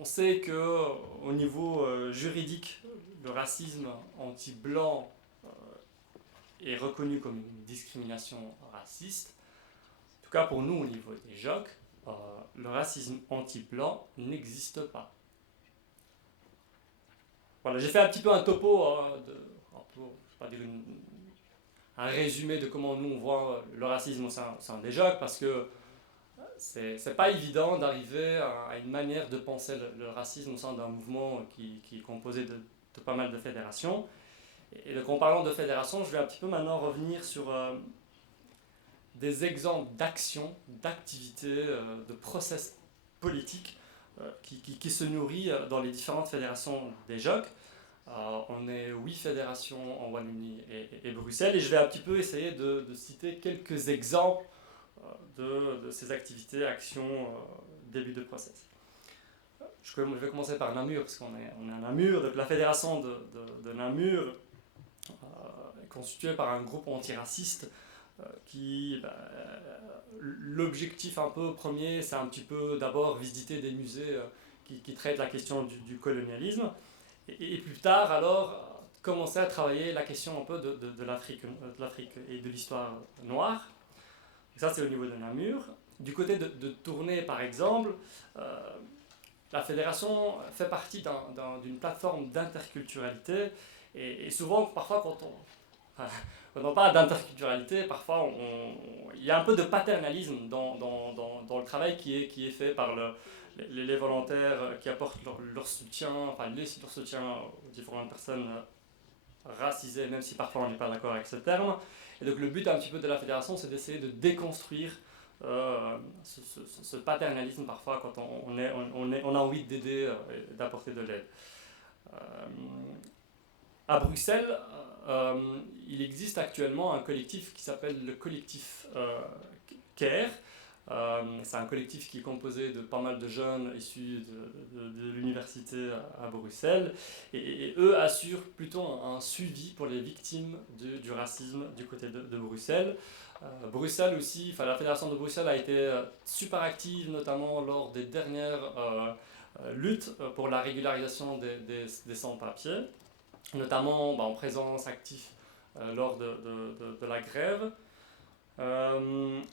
on sait qu'au niveau juridique, le racisme anti-blanc est reconnu comme une discrimination raciste. En tout cas, pour nous, au niveau des JOC, le racisme anti-blanc n'existe pas. Voilà, j'ai fait un petit peu un topo, un peu, je vais pas dire un résumé de comment nous on voit le racisme au sein des JOC, parce que c'est pas évident d'arriver à une manière de penser le racisme au sein d'un mouvement qui est composé de pas mal de fédérations. Et donc en parlant de fédérations, je vais un petit peu maintenant revenir sur des exemples d'actions, d'activités, de process politiques qui se nourrit dans les différentes fédérations des JOC. On est 8 fédérations en Wallonie et Bruxelles, et je vais un petit peu essayer de citer quelques exemples de ces activités, actions, début de process. Je vais commencer par Namur, parce qu'on est à Namur. Donc la fédération de Namur est constituée par un groupe antiraciste qui, l'objectif un peu premier, c'est un petit peu d'abord visiter des musées qui traitent la question du colonialisme, et plus tard alors commencer à travailler la question un peu de l'Afrique et de l'histoire noire. Ça, c'est au niveau de Namur. Du côté de Tournai, par exemple, la fédération fait partie d'une plateforme d'interculturalité. Et souvent, parfois, quand on parle d'interculturalité, parfois, il y a un peu de paternalisme dans le travail qui est fait par les volontaires qui apportent leur soutien, leur soutien aux différentes personnes racisées, même si parfois on n'est pas d'accord avec ce terme. Et donc le but un petit peu de la fédération, c'est d'essayer de déconstruire ce paternalisme parfois quand on a envie d'aider et d'apporter de l'aide. À Bruxelles, il existe actuellement un collectif qui s'appelle le collectif CARE. C'est un collectif qui est composé de pas mal de jeunes issus de l'université à Bruxelles, et eux assurent plutôt un suivi pour les victimes du racisme du côté de Bruxelles. Bruxelles aussi, la fédération de Bruxelles a été super active, notamment lors des dernières luttes pour la régularisation des sans-papiers, notamment en présence active lors de la grève.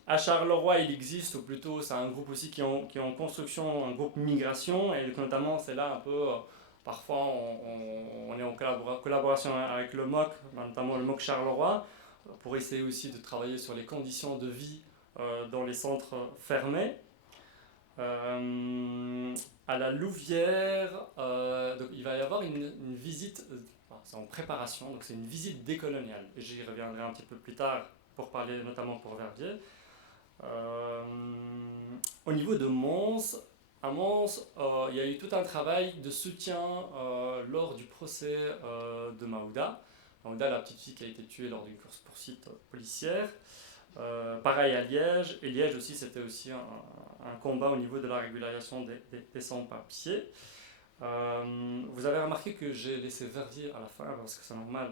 À Charleroi, il existe, ou plutôt c'est un groupe aussi qui est en construction, un groupe migration, et notamment c'est là un peu, parfois on est en collaboration avec le MOC, notamment le MOC Charleroi, pour essayer aussi de travailler sur les conditions de vie dans les centres fermés. À la Louvière, donc il va y avoir une visite, c'est en préparation, donc c'est une visite décoloniale, et j'y reviendrai un petit peu plus tard pour parler notamment pour Verviers. Au niveau de Mons, à Mons, il y a eu tout un travail de soutien lors du procès de Maouda. Maouda, la petite fille qui a été tuée lors d'une course-poursuite policière. Pareil à Liège, et Liège aussi, c'était aussi un combat au niveau de la régularisation des sans-papiers. Vous avez remarqué que j'ai laissé Verviers à la fin, parce que c'est normal,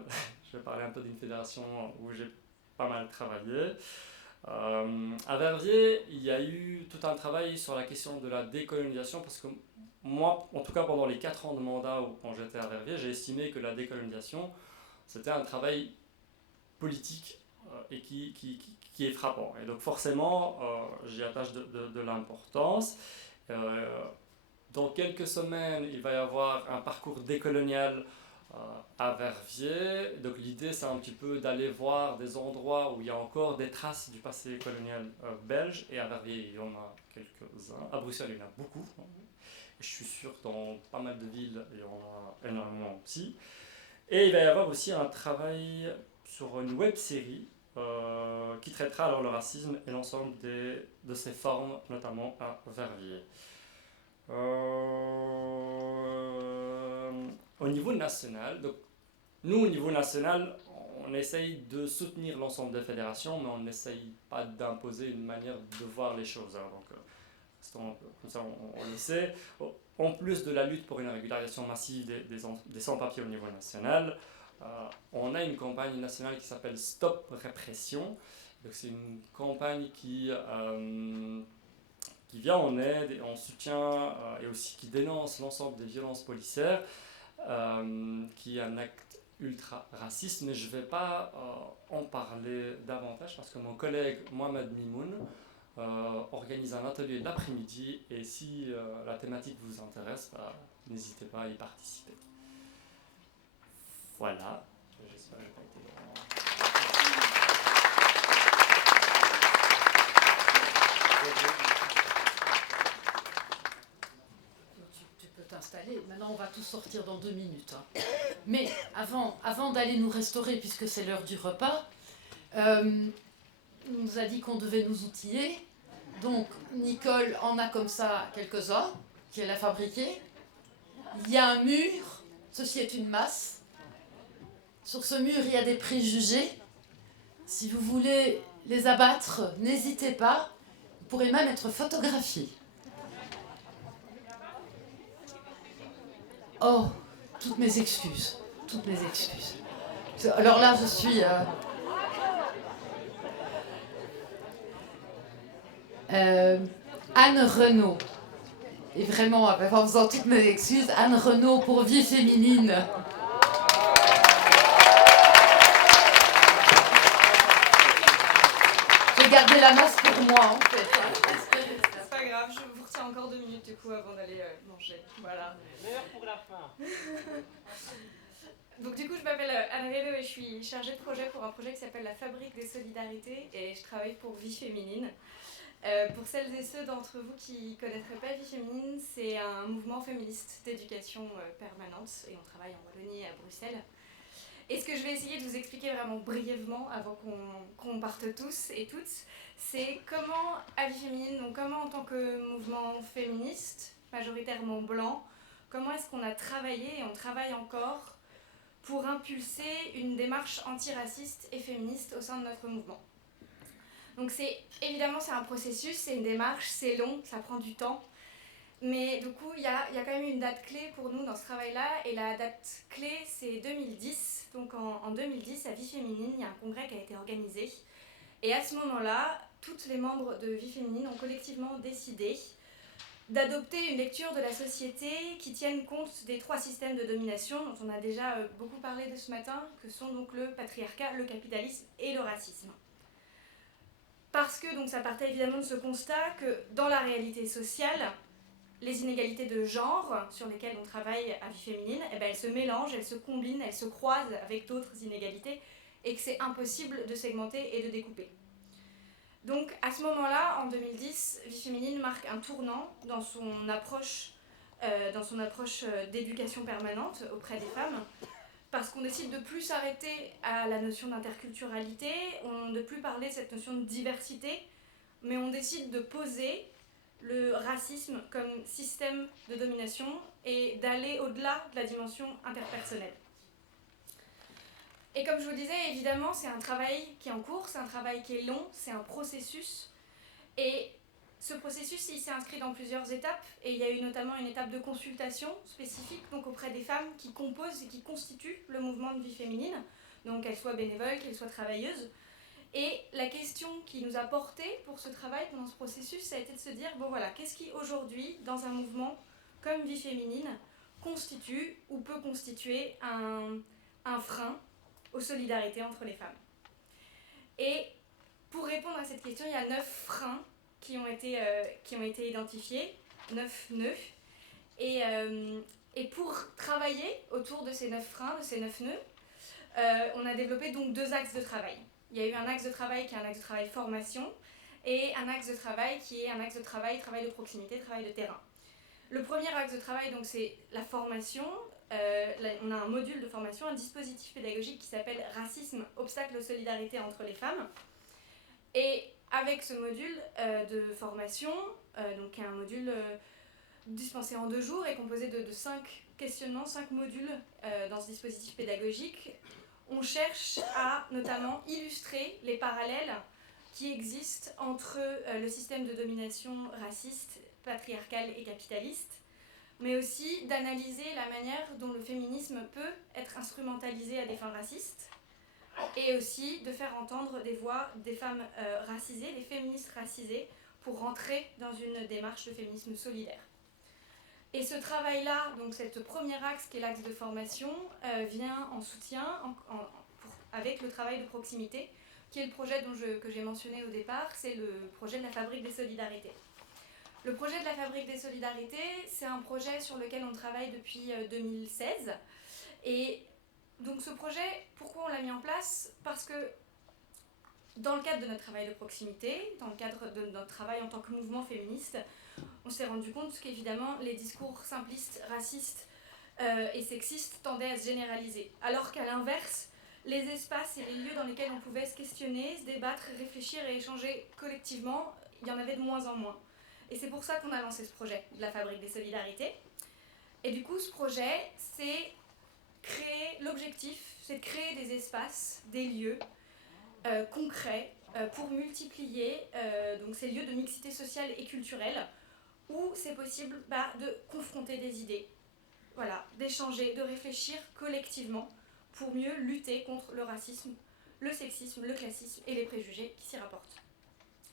je vais parler un peu d'une fédération où j'ai pas mal travaillé. À Verviers, il y a eu tout un travail sur la question de la décolonisation, parce que moi, en tout cas pendant les 4 ans de mandat quand j'étais à Verviers, j'ai estimé que la décolonisation, c'était un travail politique et qui est frappant. Et donc forcément, j'y attache de l'importance. Dans quelques semaines, il va y avoir un parcours décolonial à Verviers. Donc l'idée, c'est un petit peu d'aller voir des endroits où il y a encore des traces du passé colonial belge. Et à Verviers, il y en a quelques-uns. À Bruxelles, il y en a beaucoup. Je suis sûr que dans pas mal de villes, il y en a énormément aussi. Et il va y avoir aussi un travail sur une web-série qui traitera alors le racisme et l'ensemble de ses formes, notamment à Verviers. Au niveau national, donc nous au niveau national, on essaye de soutenir l'ensemble des fédérations, mais on n'essaye pas d'imposer une manière de voir les choses. Hein, donc, comme ça, on le sait. En plus de la lutte pour une régularisation massive des sans-papiers au niveau national, on a une campagne nationale qui s'appelle Stop Répression. Donc, c'est une campagne qui qui vient en aide et en soutien et aussi qui dénonce l'ensemble des violences policières, qui est un acte ultra raciste, mais je ne vais pas en parler davantage parce que mon collègue Mohamed Mimoun organise un atelier l'après-midi et si la thématique vous intéresse, n'hésitez pas à y participer. Voilà, j'espère que je n'ai pas été Tu peux t'installer. Maintenant, on va tous sortir dans 2 minutes. Hein. Mais avant d'aller nous restaurer, puisque c'est l'heure du repas, on nous a dit qu'on devait nous outiller. Donc, Nicole en a comme ça quelques-uns qu'elle a fabriqués. Il y a un mur. Ceci est une masse. Sur ce mur, il y a des préjugés. Si vous voulez les abattre, n'hésitez pas. Vous pourrez même être photographié. Oh, toutes mes excuses. Toutes mes excuses. Alors là, je suis... Anne Renaud. Et vraiment, en faisant toutes mes excuses, Anne Renaud pour Vie féminine. J'ai gardé la masse pour moi, en fait. C'est pas grave, je vous retiens encore 2 minutes du coup avant d'aller manger. Voilà. L'heure pour la fin. Donc du coup, je m'appelle Anne Renaud et je suis chargée de projet pour un projet qui s'appelle la Fabrique des Solidarités et je travaille pour Vie féminine. Pour celles et ceux d'entre vous qui ne connaîtraient pas Vie féminine, c'est un mouvement féministe d'éducation permanente et on travaille en Wallonie et à Bruxelles. Et ce que je vais essayer de vous expliquer vraiment brièvement avant qu'on parte tous et toutes, c'est comment à Vie féminine, donc comment en tant que mouvement féministe, majoritairement blanc, comment est-ce qu'on a travaillé et on travaille encore pour impulser une démarche antiraciste et féministe au sein de notre mouvement. Donc évidemment c'est un processus, c'est une démarche, c'est long, ça prend du temps. Mais du coup, il y a quand même une date clé pour nous dans ce travail-là. Et la date clé, c'est 2010. Donc en 2010, à Vie féminine, il y a un congrès qui a été organisé. Et à ce moment-là, toutes les membres de Vie féminine ont collectivement décidé d'adopter une lecture de la société qui tienne compte des 3 systèmes de domination dont on a déjà beaucoup parlé de ce matin, que sont donc le patriarcat, le capitalisme et le racisme. Parce que donc, ça partait évidemment de ce constat que dans la réalité sociale, les inégalités de genre sur lesquelles on travaille à Vie féminine, eh ben, elles se mélangent, elles se combinent, elles se croisent avec d'autres inégalités et que c'est impossible de segmenter et de découper. Donc à ce moment-là, en 2010, Vie féminine marque un tournant dans son approche d'éducation permanente auprès des femmes, parce qu'on décide de plus s'arrêter à la notion d'interculturalité, de plus parler de cette notion de diversité, mais on décide de poser le racisme comme système de domination et d'aller au-delà de la dimension interpersonnelle. Et comme je vous disais, évidemment, c'est un travail qui est en cours, c'est un travail qui est long, c'est un processus. Et ce processus, il s'est inscrit dans plusieurs étapes. Et il y a eu notamment une étape de consultation spécifique donc auprès des femmes qui composent et qui constituent le mouvement de Vie féminine. Donc qu'elles soient bénévoles, qu'elles soient travailleuses. Et la question qui nous a porté pour ce travail pendant ce processus, ça a été de se dire, bon voilà, qu'est-ce qui aujourd'hui, dans un mouvement comme Vie féminine, constitue ou peut constituer un frein aux solidarités entre les femmes. Et pour répondre à cette question, il y a 9 freins qui ont été identifiés, 9 nœuds. Et pour travailler autour de ces 9 freins, de ces 9 nœuds, on a développé donc 2 axes de travail. Il y a eu un axe de travail qui est un axe de travail formation et un axe de travail qui est un axe de travail de proximité, travail de terrain. Le premier axe de travail, donc, c'est la formation. On a un module de formation, un dispositif pédagogique qui s'appelle Racisme, obstacle aux solidarités entre les femmes. Et avec ce module de formation, donc qui est un module dispensé en 2 jours et composé de 5 questionnements, 5 modules dans ce dispositif pédagogique, on cherche à notamment illustrer les parallèles qui existent entre le système de domination raciste, patriarcal et capitaliste, mais aussi d'analyser la manière dont le féminisme peut être instrumentalisé à des fins racistes, et aussi de faire entendre des voix des femmes racisées, des féministes racisées, pour rentrer dans une démarche de féminisme solidaire. Et ce travail-là, donc cette premier axe qui est l'axe de formation, vient en soutien avec le travail de proximité, qui est le projet que j'ai mentionné au départ, c'est le projet de la Fabrique des Solidarités. Le projet de la Fabrique des Solidarités, c'est un projet sur lequel on travaille depuis 2016. Et donc ce projet, pourquoi on l'a mis en place? Parce que dans le cadre de notre travail de proximité, dans le cadre de notre travail en tant que mouvement féministe, on s'est rendu compte qu'évidemment les discours simplistes, racistes et sexistes tendaient à se généraliser. Alors qu'à l'inverse, les espaces et les lieux dans lesquels on pouvait se questionner, se débattre, réfléchir et échanger collectivement, il y en avait de moins en moins. Et c'est pour ça qu'on a lancé ce projet de la Fabrique des Solidarités. Et du coup, ce projet, c'est l'objectif, c'est de créer des espaces, des lieux concrets pour multiplier donc ces lieux de mixité sociale et culturelle où c'est possible de confronter des idées, voilà, d'échanger, de réfléchir collectivement pour mieux lutter contre le racisme, le sexisme, le classisme et les préjugés qui s'y rapportent.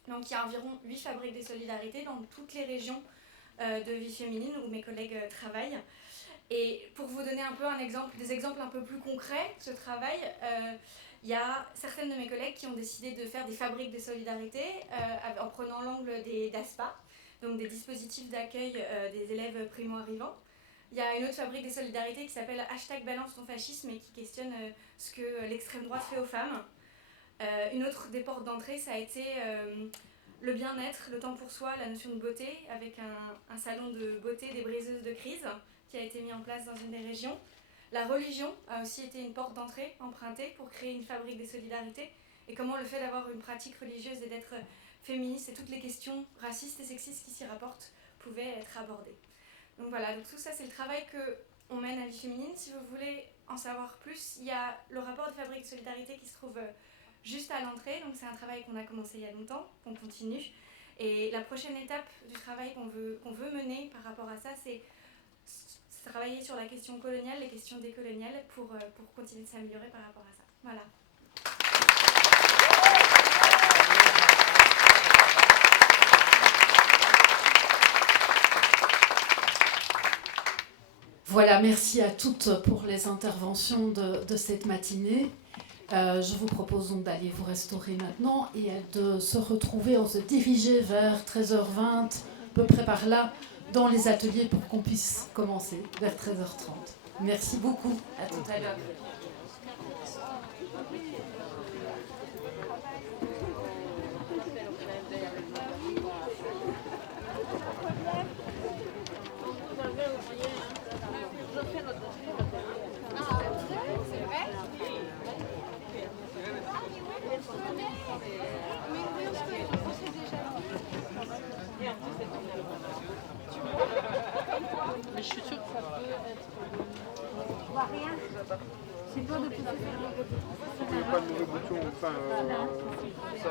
Donc il y a environ 8 fabriques des solidarités dans toutes les régions de vie féminine où mes collègues travaillent. Et pour vous donner un peu des exemples un peu plus concrets de ce travail, il y a certaines de mes collègues qui ont décidé de faire des fabriques des solidarités en prenant l'angle des DASPA, donc des dispositifs d'accueil des élèves primo-arrivants. Il y a une autre fabrique des solidarités qui s'appelle #balance ton fascisme et qui questionne ce que l'extrême droite fait aux femmes. Une autre des portes d'entrée, ça a été le bien-être, le temps pour soi, la notion de beauté, avec un salon de beauté des briseuses de crise qui a été mis en place dans une des régions. La religion a aussi été une porte d'entrée empruntée pour créer une fabrique des solidarités et comment le fait d'avoir une pratique religieuse et d'être féministe et toutes les questions racistes et sexistes qui s'y rapportent pouvaient être abordées. Donc voilà, donc tout ça c'est le travail qu'on mène à Vie Féminine. Si vous voulez en savoir plus, il y a le rapport de Fabrique de Solidarité qui se trouve juste à l'entrée, donc c'est un travail qu'on a commencé il y a longtemps, qu'on continue. Et la prochaine étape du travail qu'on veut mener par rapport à ça, c'est travailler sur la question coloniale, les questions décoloniales pour continuer de s'améliorer par rapport à ça. Voilà. Voilà, merci à toutes pour les interventions de cette matinée. Je vous propose donc d'aller vous restaurer maintenant et de se retrouver, on se diriger vers 13h20, à peu près par là, dans les ateliers pour qu'on puisse commencer vers 13h30. Merci beaucoup, à tout à l'heure. Mais je suis sûre que ça peut être... On voit rien. C'est pas de pousser sur le côté. Il n'y a pas de mauvais bouton, enfin... ça...